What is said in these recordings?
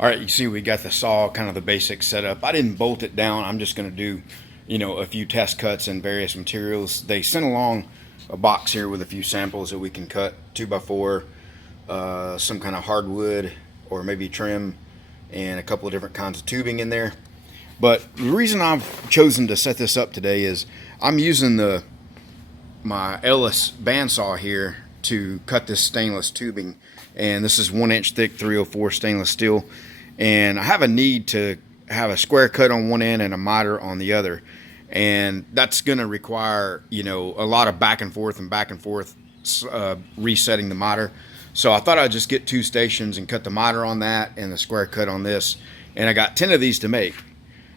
All right, you see we got the saw, kind of the basic setup. I didn't bolt it down. I'm just going to do, a few test cuts in various materials. They sent along a box here with a few samples that we can cut, 2x4, some kind of hardwood or maybe trim, and a couple of different kinds of tubing in there. But the reason I've chosen to set this up today is I'm using my Ellis bandsaw here to cut this stainless tubing, and this is 1-inch thick 304 stainless steel, and I have a need to have a square cut on one end and a miter on the other, and that's going to require a lot of back and forth resetting the miter. So I thought I'd just get 2 stations and cut the miter on that and the square cut on this, and I got 10 of these to make.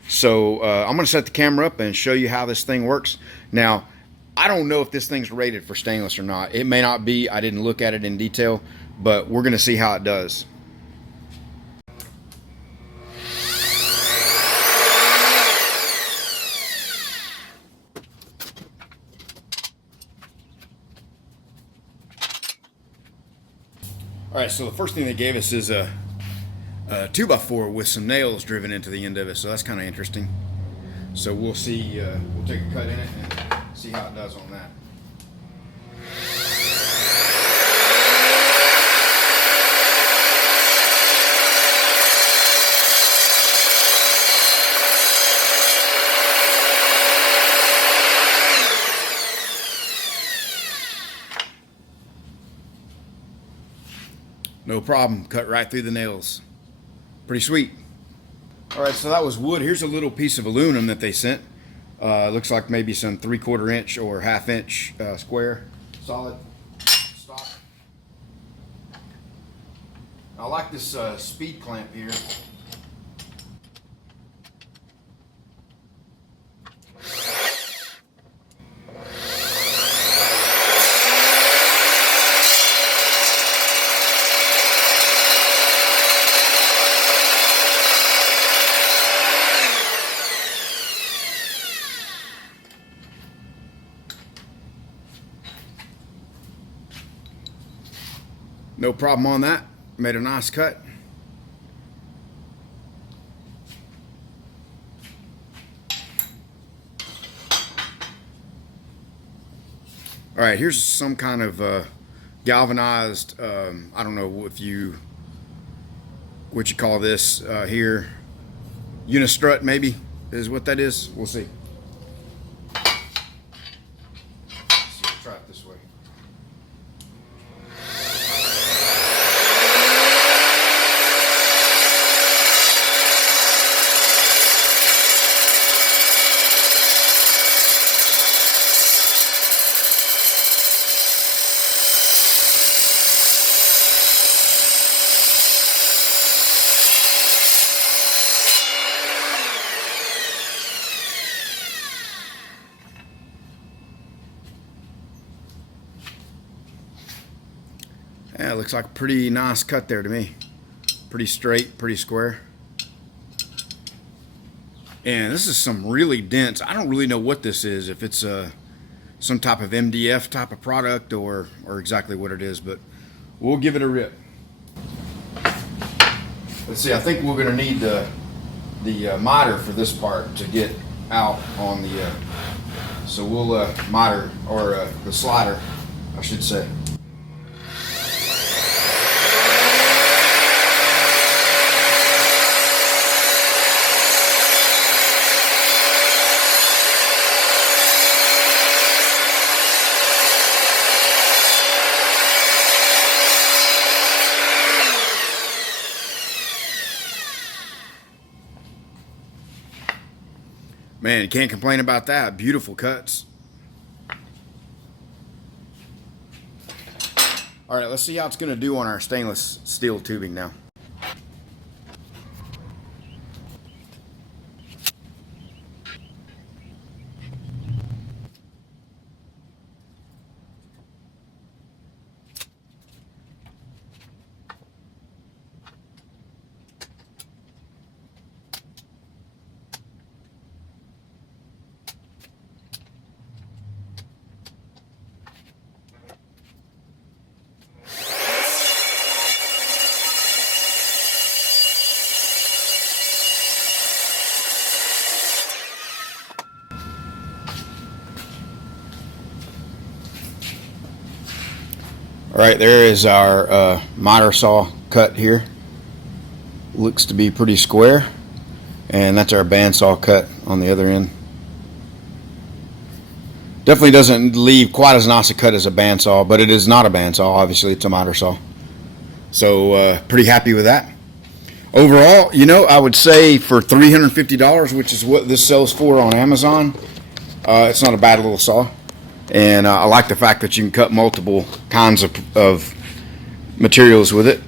So I'm going to set the camera up and show you how this thing works. Now, I don't know if this thing's rated for stainless or not. It may not be. I didn't look at it in detail, but we're going to see how it does. All right, so the first thing they gave us is a 2x4 with some nails driven into the end of it, so that's kind of interesting. So we'll see, we'll take a cut in it and see how it does on that. No problem, cut right through the nails. Pretty sweet. All right, so that was wood. Here's a little piece of aluminum that they sent. Looks like maybe some 3/4 inch or 1/2 inch square solid stock. I like this speed clamp here. No problem on that. Made a nice cut. All right, here's some kind of galvanized, I don't know what you call this here. Unistrut maybe is what that is. We'll see. Let's see, try it this way. Yeah, it looks like a pretty nice cut there to me. Pretty straight, pretty square. And this is some really dense, I don't really know what this is, if it's some type of MDF type of product or exactly what it is, but we'll give it a rip. Let's see, I think we're gonna need the miter for this part to get out on the, so we'll miter, or the slider, I should say. Man, you can't complain about that. Beautiful cuts. All right, let's see how it's going to do on our stainless steel tubing now. All right, there is our miter saw cut here. Looks to be pretty square, and that's our bandsaw cut on the other end. Definitely doesn't leave quite as nice a cut as a bandsaw, but it is not a bandsaw. Obviously, it's a miter saw. So pretty happy with that. Overall, you know, I would say for $350, which is what this sells for on Amazon, it's not a bad little saw. And I like the fact that you can cut multiple kinds of materials with it.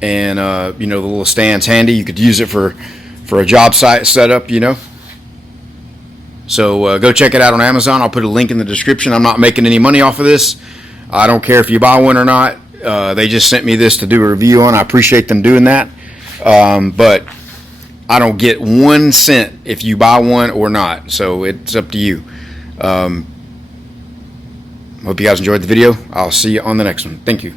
And you know, the little stand's handy. You could use it for a job site setup, you know. So go check it out on Amazon. I'll put a link in the description. I'm not making any money off of this. I don't care if you buy one or not. They just sent me this to do a review on. I appreciate them doing that. But I don't get 1 cent if you buy one or not. So it's up to you. Hope you guys enjoyed the video. I'll see you on the next one. Thank you.